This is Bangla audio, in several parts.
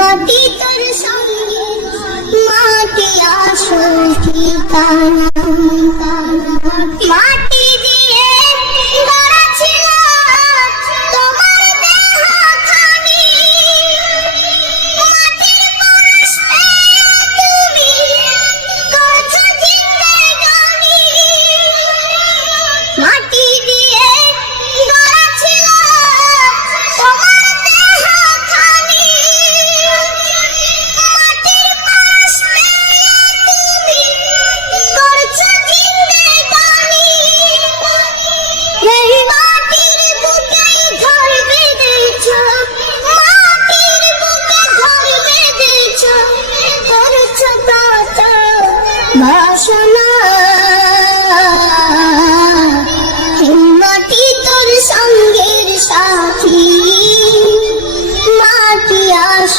মাটি তোর সঙ্গে মাটি আসল ঠিকানা। মাটি দিয়ে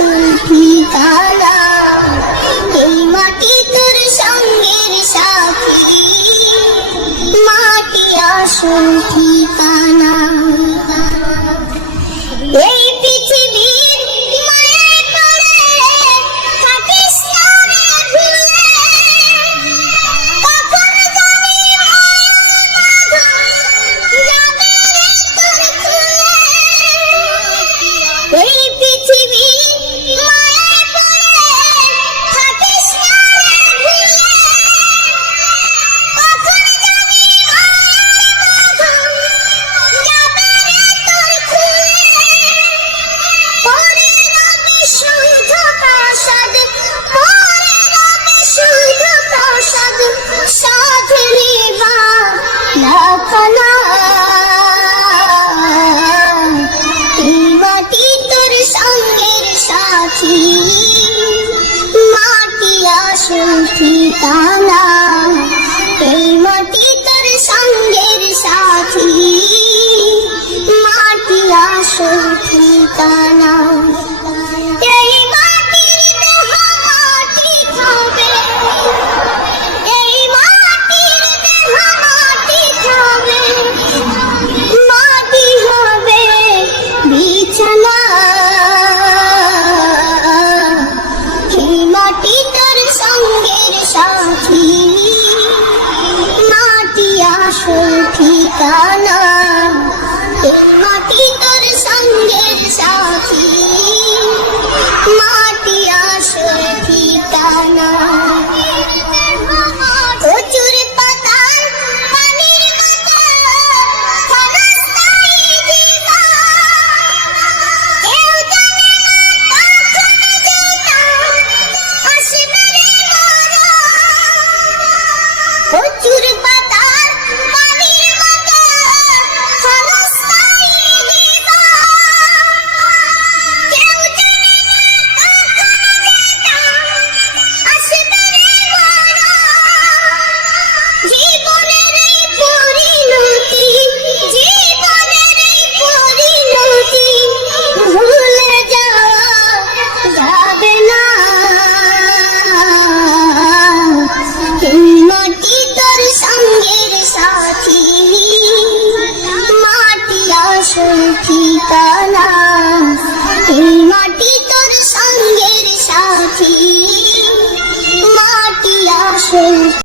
আসল ঠিকানা এই মাটি তোর সঙ্গের সাথী। মাটি এই পিছে আসল ঠিকানা এই মাটি তোর সঙ্গের সাথী। মাটি আসল